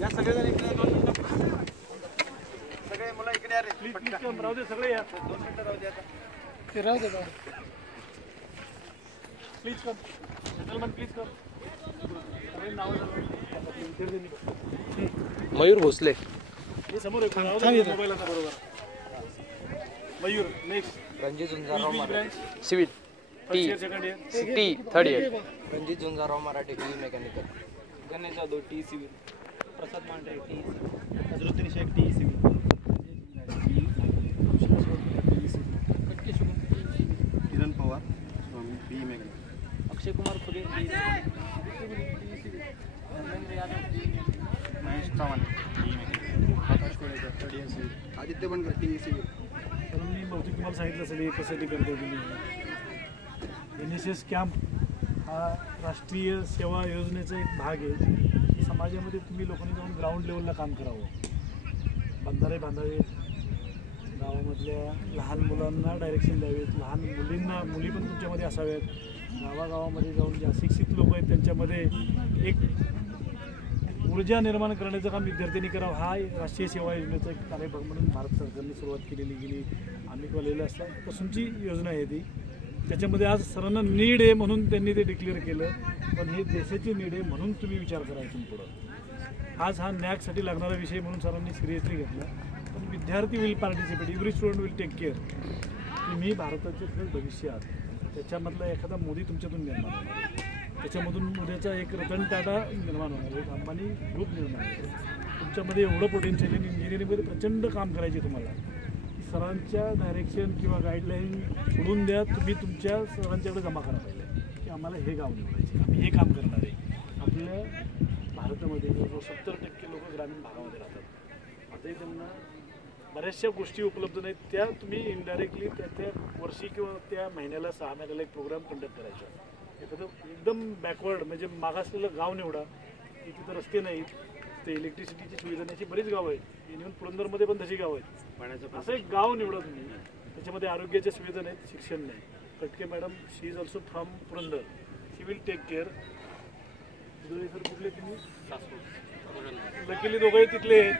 या सगळेजण इकडे 2 मिनिटं सगळे मुलं इकडे या रे प्लीज राहू दे सगळे या 2 मिनिटं राहू दे आता ते राहू दे please come gentleman please come सगळे नाव मयूर भोसले हे समोर मोबाईल आता बरोबर Mayur next Ranjit Jhunjarrao Marathi civil T third year Ranjit Jhunjarrao Marathi B mechanical Ganesh Jadhav T civil Prasad Mande T civil Nazruddin Shaikh T civil Kiran Pawar B mechanical Akshay Kumar Khude Dharmendra Yadav Mahesh Chavan T mechanical Akash Kolekar third year civil Aditya Bankar T civil तर मी बहुतेक तुम्हाला सांगितलं असेल हे कशासाठी करतो तुम्ही NSS कॅम्प हा राष्ट्रीय सेवा योजनेचा एक भाग आहे. समाजामध्ये तुम्ही लोकांनी जाऊन ग्राउंड लेवलला काम करावं, बंधारे बांधावे, गावामधल्या लहान मुलांना डायरेक्शन द्यावेत, लहान मुली पण तुमच्यामध्ये असाव्यात, गावागावामध्ये जाऊन जे अशिक्षित लोक आहेत त्यांच्यामध्ये एक ऊर्जा निर्माण करण्याचं काम विद्यार्थ्यांनी करावं. हा राष्ट्रीय सेवा योजनेचा एक कार्यभाग म्हणून भारत सरकारने सुरुवात केलेली गेली आम्ही कॉलेजला असल्यापासूनची योजना आहे ती. त्याच्यामध्ये आज सर्वांना नीड आहे म्हणून त्यांनी ते डिक्लेअर केलं, पण हे देशाची नीड आहे म्हणून तुम्ही विचार करा इथून पुढं. आज हा नॅकसाठी लागणारा विषय म्हणून सर्वांनी सिरियसली घेतला, पण विद्यार्थी will participate, every student will take care. तुम्ही भारताचे खरंच भविष्य आहात, त्याच्यामधला एखादा मोदी तुमच्यातून निर्माण होणार, त्याच्यामधून उद्याचा एक रतन टाटा निर्माण होणार, एक अंबानी ग्रुप निर्माण होणार. तुमच्यामध्ये एवढं पोटेन्शियल आहे, इंजिनिअरिंगमध्ये प्रचंड काम करायचे तुम्हाला. सरांच्या डायरेक्शन किंवा गाईडलाईन सोडून द्या, तुम्ही तुमच्या सरांच्याकडे जमा करा पाहिजे की आम्हाला हे गाव निवडायचे, आम्ही हे काम करणार आहे. आपल्या भारतामध्ये जवळजवळ 70% लोक ग्रामीण भागामध्ये राहतात. आताही त्यांना बऱ्याचशा गोष्टी उपलब्ध नाहीत, त्या तुम्ही इनडायरेक्टली त्या वर्षी किंवा त्या महिन्याला 6 महिन्याला एक प्रोग्राम कंडक्ट करायचा. एखादं एकदम बॅकवर्ड म्हणजे मागासलेलं गाव निवडा की तिथं रस्ते नाहीत, ते इलेक्ट्रिसिटीची सुविधा नाही, अशी बरीच गावं आहेत. इव्हन पुरंदरमध्ये पण तशी गावं आहेत. असं एक गाव निवडा तुम्ही, त्याच्यामध्ये आरोग्याच्या सुविधा नाहीत, शिक्षण नाही. Katke madam she is also from Purandar, she will take care. Sir कुठले तुम्ही? लकीली दोघंही तिथले आहेत.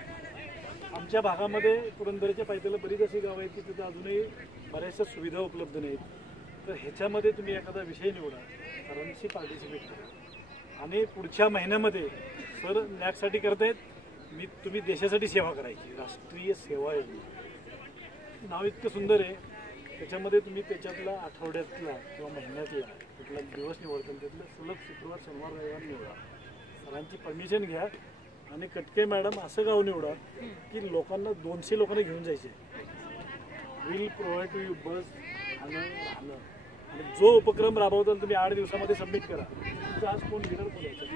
आमच्या भागामध्ये पुरंदरच्या पायथ्याला बरीच अशी गावं आहेत की तिथं अजूनही बऱ्याचशा सुविधा उपलब्ध नाहीत. तर ह्याच्यामध्ये तुम्ही एखादा विषय निवडा, सरांशी पार्टिसिपेट करा आणि पुढच्या महिन्यामध्ये सर नॅकसाठी करतायत, तुम्ही देशासाठी सेवा करायची. राष्ट्रीय सेवा योजना नाव इतकं सुंदर आहे, त्याच्यामध्ये तुम्ही त्याच्यातला आठवड्यातला किंवा महिन्यातला कुठला दिवस निवडता, त्यातलं सलग शुक्रवार शनिवार रविवार निवडा. सरांची परमिशन घ्या आणि कटके मॅडम असं गाव निवडा की लोकांना 200 लोकांना घेऊन जायचे. विल प्रोव्हाइड टू यू बस आणि राहणं. आणि जो उपक्रम राबवताल तुम्ही 8 दिवसामध्ये सबमिट करा. तुमचं आज कोण लिडर बोलायचं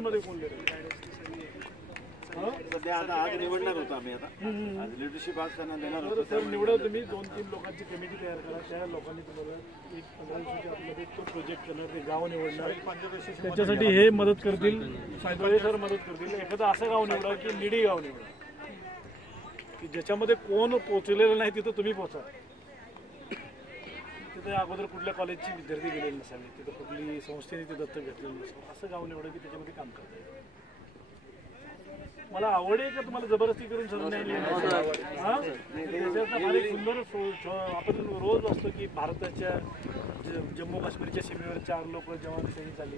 मध्ये कोण सध्या आता आज निवडणार होतो आम्ही, आता आज लिडरशिप आज त्यांना देणार होतो. सर निवडा तुम्ही 2-3 लोकांची कमिटी तयार करा, त्या लोकांनी तुम्हाला एक 15 दिवसाच्या आतमध्ये तो प्रोजेक्ट करणार, ते गाव निवडणार, त्याच्यासाठी हे मदत करतील, सर मदत करतील. एखादं असं गाव निवडा की निडी गाव निवडा की ज्याच्यामध्ये कोण पोहोचलेलं नाही तिथं तुम्ही पोहोचा. तिथे अगोदर कुठल्या कॉलेजची विद्यार्थी गेलेले नसावे, तिथं कुठली संस्थेने ते दत्तक घेतलेलं नसावं, असं गाव निवडा की त्याच्यामध्ये काम करता येईल. मला आवड आहे का तुम्हाला जबरदस्ती करून सर्वांनी आणली? सुंदर आपण रोज असतो की भारताच्या जम्मू काश्मीरच्या सीमेवर 4 लोक जवान सैनिक झाली.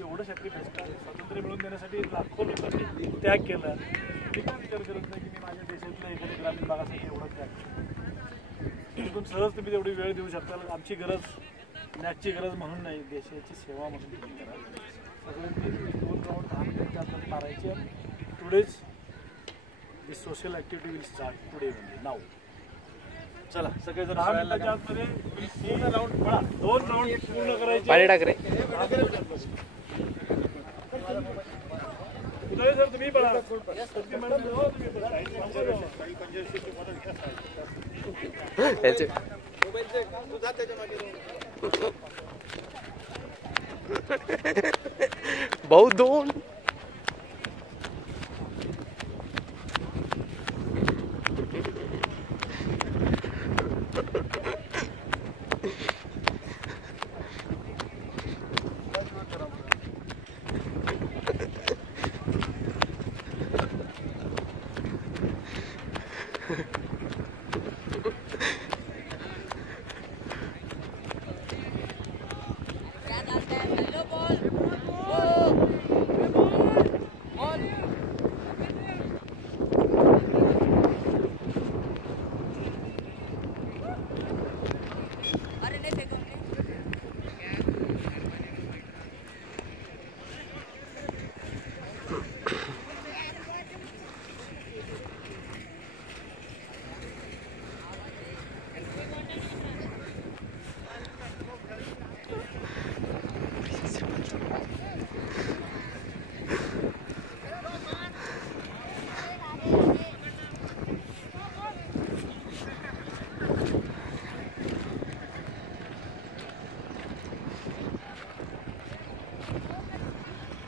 एवढं सॅक्रिफाईस स्वातंत्र्य मिळवून देण्यासाठी लाखो लोकांनी त्याग केला. मी काय विचार करत नाही की मी माझ्या देशातल्या एखाद्या ग्रामीण भागासाठी एवढा त्याग तिथून सहज तुम्ही तेवढी वेळ देऊ शकता. आमची गरज नॅकची गरज म्हणून नाही, देशाची सेवा म्हणून तुम्ही करा. सगळ्यांनी 2 राऊंड 10 मिनिटच्या आत मारायचे. Today's this social activity will start today only now. चला सगळेजण 10 मिनिटाच्या आतमध्ये पूर्ण राऊंड पळा, 2 राऊंड पूर्ण करायचे. पाणी टाक रे उदय सर, तुम्ही पळा. भाऊ 2 Thank you. हो